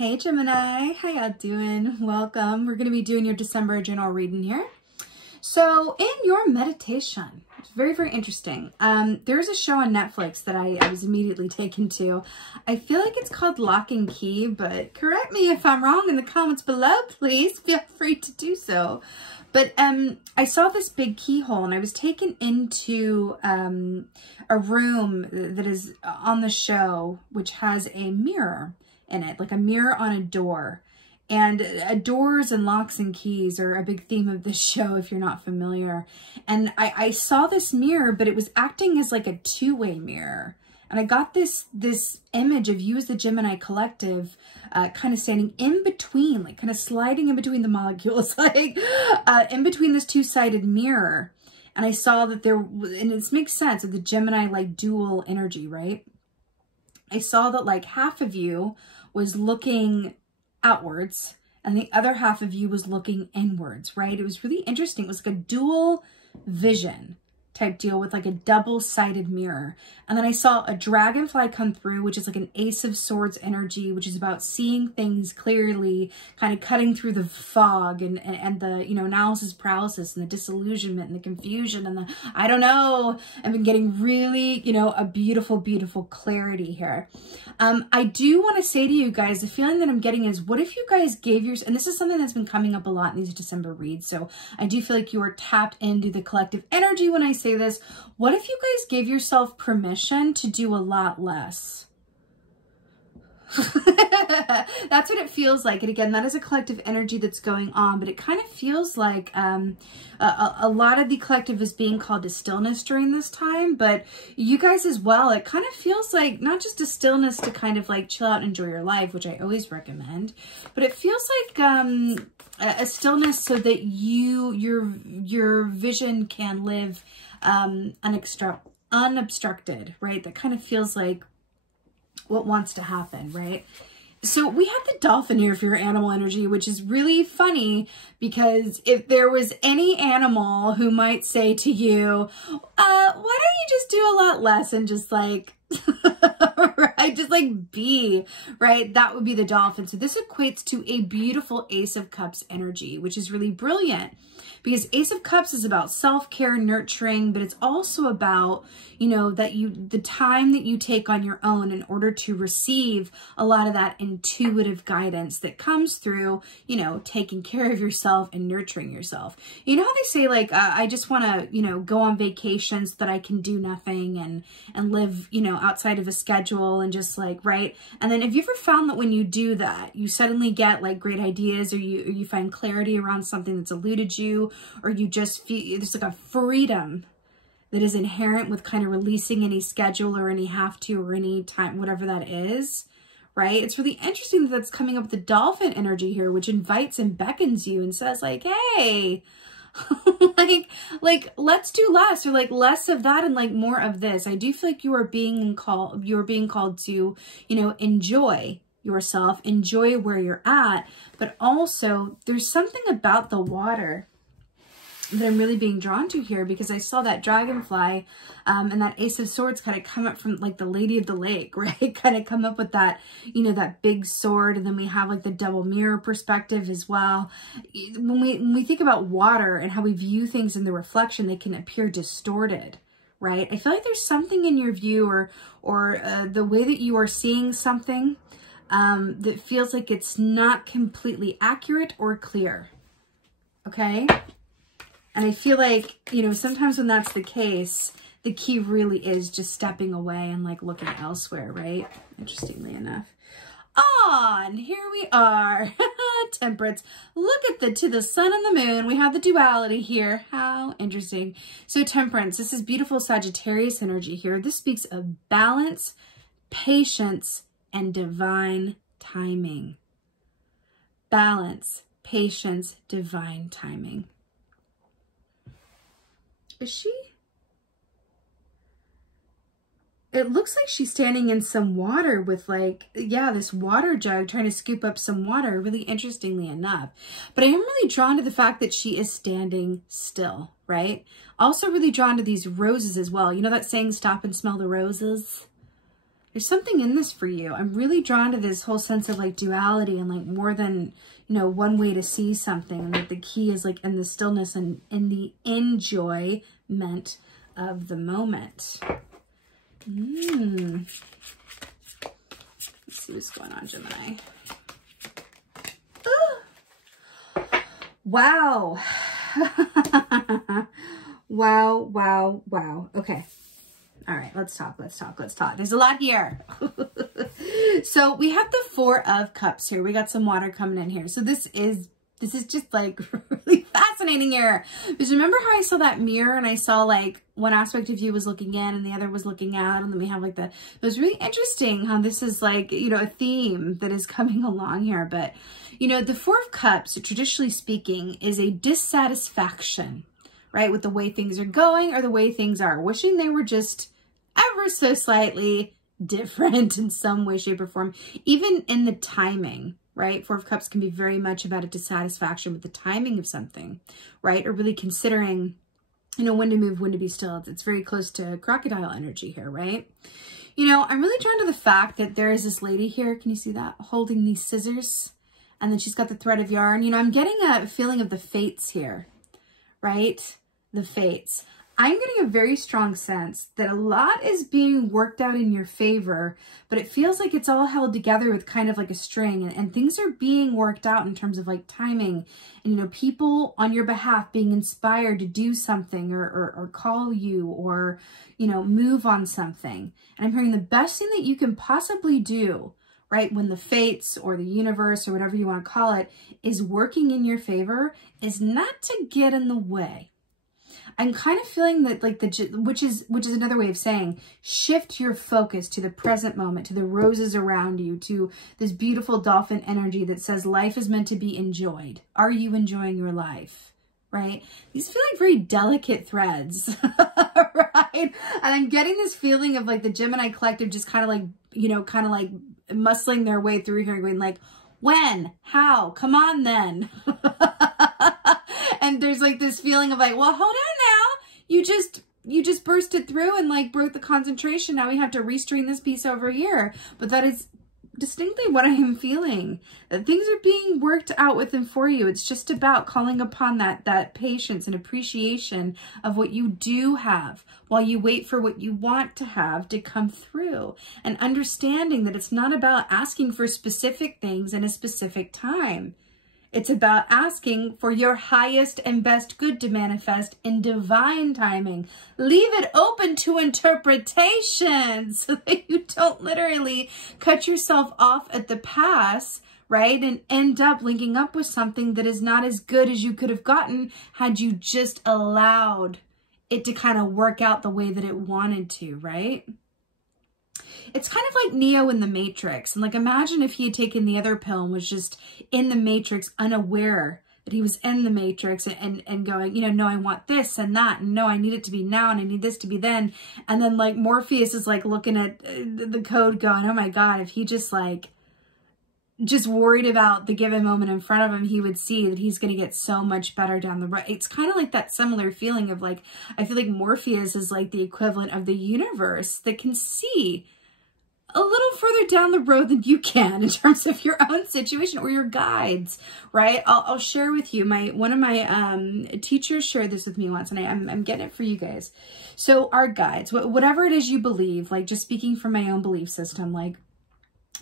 Hey Gemini, how y'all doing? Welcome. We're going to be doing your December general reading here. So in your meditation, it's very, very interesting. There's a show on Netflix that I was immediately taken to. I feel like it's called Lock and Key, but correct me if I'm wrong in the comments below, please. Feel free to do so. But I saw this big keyhole and I was taken into a room that is on the show, which has a mirror in it, like a mirror on a door. And doors and locks and keys are a big theme of this show if you're not familiar. And I saw this mirror, but it was acting as like a two-way mirror. And I got this image of you as the Gemini collective kind of standing in between, like kind of sliding in between the molecules, like in between this two-sided mirror. And I saw that there, and it makes sense of the Gemini like dual energy, right? I saw that like half of you was looking outwards and the other half of you was looking inwards, right? It was really interesting. It was like a dual vision type deal with like a double-sided mirror. And then I saw a dragonfly come through, which is like an Ace of Swords energy, which is about seeing things clearly, kind of cutting through the fog and the, you know, analysis paralysis and the disillusionment and the confusion and the, I don't know. I've been getting really, you know, a beautiful, beautiful clarity here. I do want to say to you guys, the feeling that I'm getting is, what if you guys gave yours, and this is something that's been coming up a lot in these December reads, so I do feel like you are tapped into the collective energy when I say this. What if you guys gave yourself permission to do a lot less? That's what it feels like. And again, that is a collective energy that's going on, but it kind of feels like a lot of the collective is being called to stillness during this time, but you guys as well, it kind of feels like not just a stillness to kind of like chill out and enjoy your life, which I always recommend, but it feels like a stillness so that your vision can live unobstructed, right? That kind of feels like what wants to happen, right? So we have the dolphin here for your animal energy, which is really funny because if there was any animal who might say to you, why don't you just do a lot less and just like, right, just like be, right? That would be the dolphin. So this equates to a beautiful Ace of Cups energy, which is really brilliant because Ace of Cups is about self-care, nurturing, but it's also about, you know, that the time that you take on your own in order to receive a lot of that intuitive guidance that comes through, you know, taking care of yourself and nurturing yourself. You know how they say like, I just want to, you know, go on vacation so that I can do nothing and live, you know, outside of a schedule and just like, right? And then have you ever found that when you do that, you suddenly get like great ideas or you find clarity around something that's eluded you, or you just feel there's like a freedom that is inherent with kind of releasing any schedule or any have to or any time, whatever that is, right? It's really interesting that that's coming up with the dolphin energy here, which invites and beckons you and says like, hey, like let's do less, or like less of that and like more of this. I do feel like you are being called to, you know, enjoy yourself, enjoy where you're at, but also there's something about the water that I'm really being drawn to here because I saw that dragonfly and that Ace of Swords kind of come up from like the Lady of the Lake, right? Kind of come up with that, you know, that big sword. And then we have like the double mirror perspective as well. When we think about water and how we view things in the reflection, they can appear distorted, right? I feel like there's something in your view or the way that you are seeing something that feels like it's not completely accurate or clear, okay? And I feel like, you know, sometimes when that's the case, the key really is just stepping away and like looking elsewhere, right? Interestingly enough. On, here we are. Temperance. Look at to the sun and the moon. We have the duality here. How interesting. So Temperance, this is beautiful Sagittarius energy here. This speaks of balance, patience, and divine timing. Balance, patience, divine timing. Is she? It looks like she's standing in some water with like, yeah, this water jug trying to scoop up some water, really interestingly enough. But I am really drawn to the fact that she is standing still, right? Also really drawn to these roses as well. You know that saying, stop and smell the roses? There's something in this for you. I'm really drawn to this whole sense of like duality and like more than, you know, one way to see something. And like the key is like in the stillness and in the enjoyment of the moment. Let's see what's going on, Gemini. Wow. Wow. Okay. All right, let's talk. There's a lot here. So we have the Four of Cups here. We got some water coming in here. So this is just like really fascinating here. Because remember how I saw that mirror and I saw like one aspect of you was looking in and the other was looking out. And then we have like it was really interesting how this is like, you know, a theme that is coming along here. But, you know, the Four of Cups, traditionally speaking, is a dissatisfaction, right? With the way things are going or the way things are. Wishing they were just ever so slightly different in some way, shape, or form. Even in the timing, right? Four of Cups can be very much about a dissatisfaction with the timing of something, right? Or really considering, you know, when to move, when to be still. It's very close to crocodile energy here, right? You know, I'm really drawn to the fact that there is this lady here. Can you see that? Holding these scissors. And then she's got the thread of yarn. You know, I'm getting a feeling of the fates here, right? The fates. I'm getting a very strong sense that a lot is being worked out in your favor, but it feels like it's all held together with kind of like a string, and things are being worked out in terms of like timing and, you know, people on your behalf being inspired to do something or call you or, you know, move on something. And I'm hearing the best thing that you can possibly do, right, when the fates or the universe or whatever you want to call it is working in your favor, is not to get in the way. I'm kind of feeling that like which is another way of saying shift your focus to the present moment, to the roses around you, to this beautiful dolphin energy that says life is meant to be enjoyed. Are you enjoying your life? Right? These feel like very delicate threads, right? And I'm getting this feeling of like the Gemini collective just kind of like, you know, kind of like muscling their way through here and going like, when, how, come on then. And there's like this feeling of like, well, hold on now. You just bursted through and like broke the concentration. Now we have to restring this piece over here. But that is distinctly what I am feeling. That things are being worked out with and for you. It's just about calling upon that patience and appreciation of what you do have while you wait for what you want to have to come through. And understanding that it's not about asking for specific things in a specific time. It's about asking for your highest and best good to manifest in divine timing. Leave it open to interpretation so that you don't literally cut yourself off at the pass, right? And end up linking up with something that is not as good as you could have gotten had you just allowed it to kind of work out the way that it wanted to, right? It's kind of like Neo in the Matrix. And like, imagine if he had taken the other pill and was just in the Matrix, unaware that he was in the Matrix and going, you know, no, I want this and that. And no, I need it to be now and I need this to be then. And then like Morpheus is like looking at the code going, oh my God, if he just worried about the given moment in front of him, he would see that he's going to get so much better down the road. It's kind of like that similar feeling of like, I feel like Morpheus is like the equivalent of the universe that can see a little further down the road than you can in terms of your own situation or your guides, right? I'll share with you, one of my teachers shared this with me once, and I'm getting it for you guys. So our guides, whatever it is you believe, like just speaking from my own belief system, like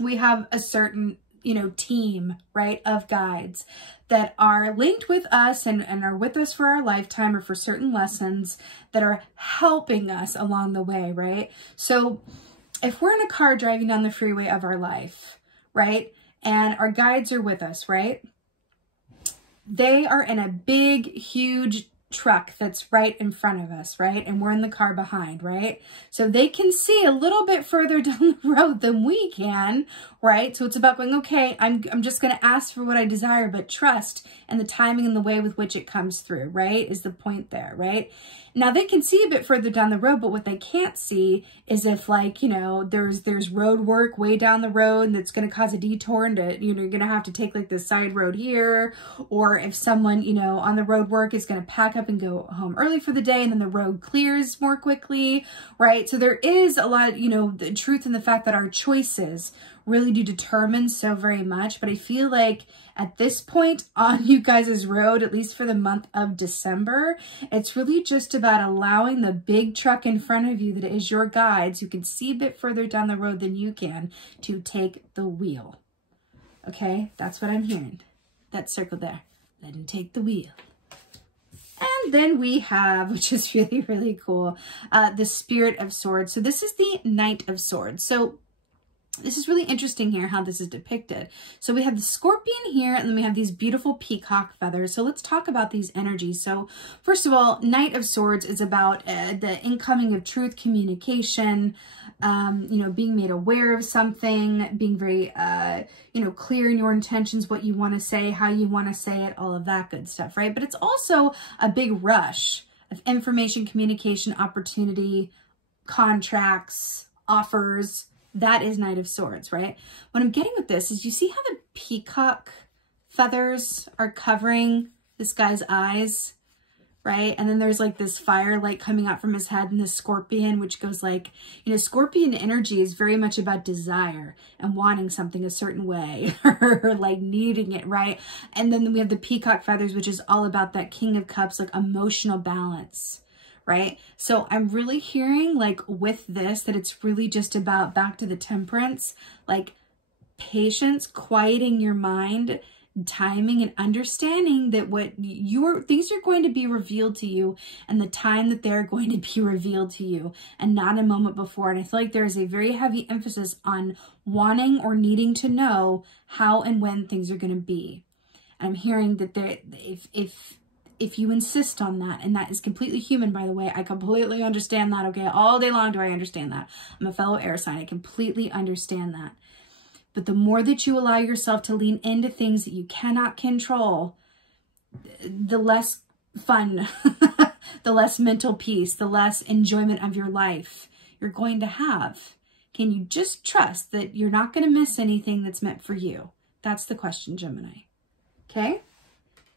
we have a certain, you know, team, right, of guides that are linked with us and are with us for our lifetime or for certain lessons that are helping us along the way, right? So if we're in a car driving down the freeway of our life, right, and our guides are with us, right, they are in a big, huge truck that's right in front of us, right, and we're in the car behind, right, so they can see a little bit further down the road than we can, right, so it's about going, okay, I'm just going to ask for what I desire, but trust and the timing and the way with which it comes through, right, is the point there, right. Now they can see a bit further down the road, but what they can't see is if, like, you know, there's road work way down the road that's going to cause a detour and you know, you're going to have to take like the side road here, or if someone, you know, on the road work is going to pack up and go home early for the day, and then the road clears more quickly, right? So there is a lot, you know, the truth in the fact that our choices really do determine so very much. But I feel like at this point on you guys' road, at least for the month of December, it's really just about allowing the big truck in front of you that is your guides, who can see a bit further down the road than you can, to take the wheel. Okay, that's what I'm hearing. That circle there. Let him take the wheel. And then we have, which is really, really cool, the Spirit of Swords. So this is the Knight of Swords. So this is really interesting here how this is depicted. So we have the scorpion here, and then we have these beautiful peacock feathers. So let's talk about these energies. So first of all, Knight of Swords is about the incoming of truth, communication, you know, being made aware of something, being very, you know, clear in your intentions, what you want to say, how you want to say it, all of that good stuff, right? But it's also a big rush of information, communication, opportunity, contracts, offers. That is Knight of Swords, right? What I'm getting with this is, you see how the peacock feathers are covering this guy's eyes, right? And then there's like this firelight coming out from his head, and the scorpion, which goes like, you know, scorpion energy is very much about desire and wanting something a certain way or like needing it, right? And then we have the peacock feathers, which is all about that King of Cups, like emotional balance, right? So I'm really hearing like with this, that it's really just about, back to the Temperance, like patience, quieting your mind, timing, and understanding that what things are going to be revealed to you, and the time that they're going to be revealed to you, and not a moment before. And I feel like there is a very heavy emphasis on wanting or needing to know how and when things are going to be. I'm hearing that if you insist on that, and that is completely human, by the way, I completely understand that, okay? All day long do I understand that. I'm a fellow air sign. I completely understand that. But the more that you allow yourself to lean into things that you cannot control, the less fun, the less mental peace, the less enjoyment of your life you're going to have. Can you just trust that you're not going to miss anything that's meant for you? That's the question, Gemini. Okay?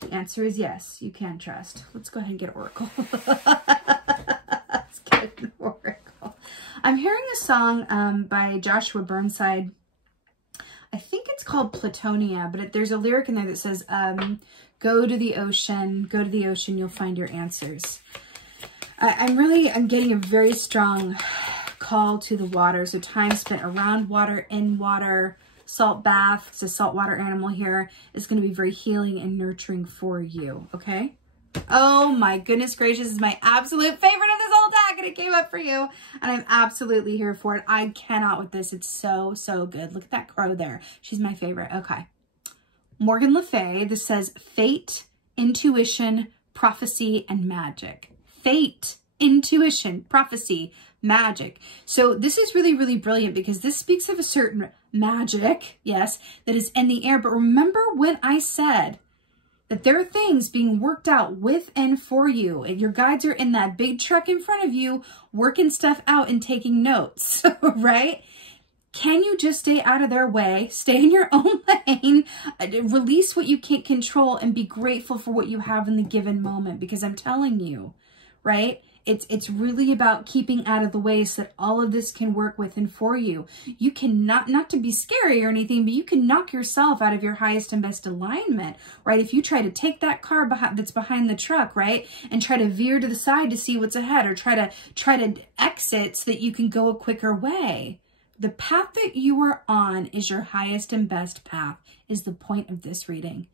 The answer is yes, you can trust. Let's go ahead and get Oracle. Let's get an Oracle. I'm hearing a song by Joshua Burnside. I think it's called Platonia, but there's a lyric in there that says, go to the ocean, you'll find your answers. I'm getting a very strong call to the water. So time spent around water, in water, salt bath, it's a saltwater animal here, is going to be very healing and nurturing for you, okay? Oh my goodness gracious, this is my absolute favorite of this whole deck, and it came up for you, and I'm absolutely here for it. I cannot with this. It's so, so good. Look at that crow there. She's my favorite. Okay. Morgan Le Fay, this says fate, intuition, prophecy, and magic. Fate, intuition, prophecy, magic. So this is really, really brilliant, because this speaks of a certain magic, yes, that is in the air. But remember when I said that there are things being worked out with and for you, and your guides are in that big truck in front of you working stuff out and taking notes, right? Can you just stay out of their way, stay in your own lane, release what you can't control, and be grateful for what you have in the given moment? Because I'm telling you, right? It's really about keeping out of the way so that all of this can work with and for you. You can not to be scary or anything, but you can knock yourself out of your highest and best alignment, right? If you try to take that car that's behind the truck, right, and try to veer to the side to see what's ahead, or try to exit so that you can go a quicker way. The path that you are on is your highest and best path, is the point of this reading.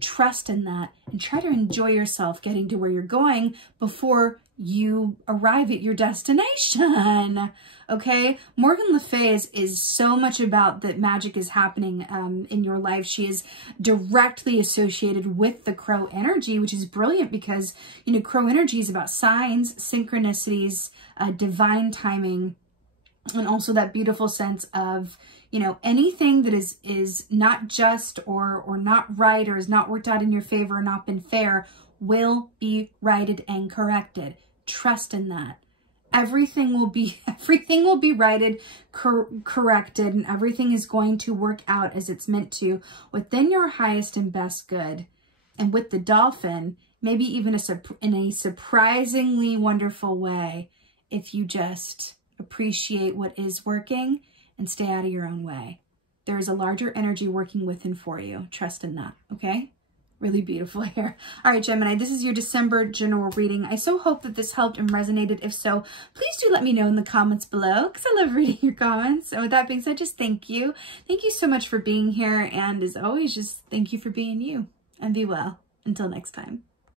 Trust in that, and try to enjoy yourself getting to where you're going before you arrive at your destination. Okay? Morgan Le Fay is so much about that magic is happening in your life. She is directly associated with the crow energy, which is brilliant because, you know, crow energy is about signs, synchronicities, divine timing, and also that beautiful sense of, you know, anything that is not just or not right, or is not worked out in your favor or not been fair, will be righted and corrected. Trust in that. Everything will be righted, corrected, and everything is going to work out as it's meant to within your highest and best good. And with the dolphin, maybe even in a surprisingly wonderful way if you just appreciate what is working and stay out of your own way. There is a larger energy working with and for you. Trust in that, okay? Really beautiful here. All right, Gemini, this is your December general reading. I so hope that this helped and resonated. If so, please do let me know in the comments below because I love reading your comments. And with that being said, just thank you. Thank you so much for being here. And as always, just thank you for being you. And be well. Until next time.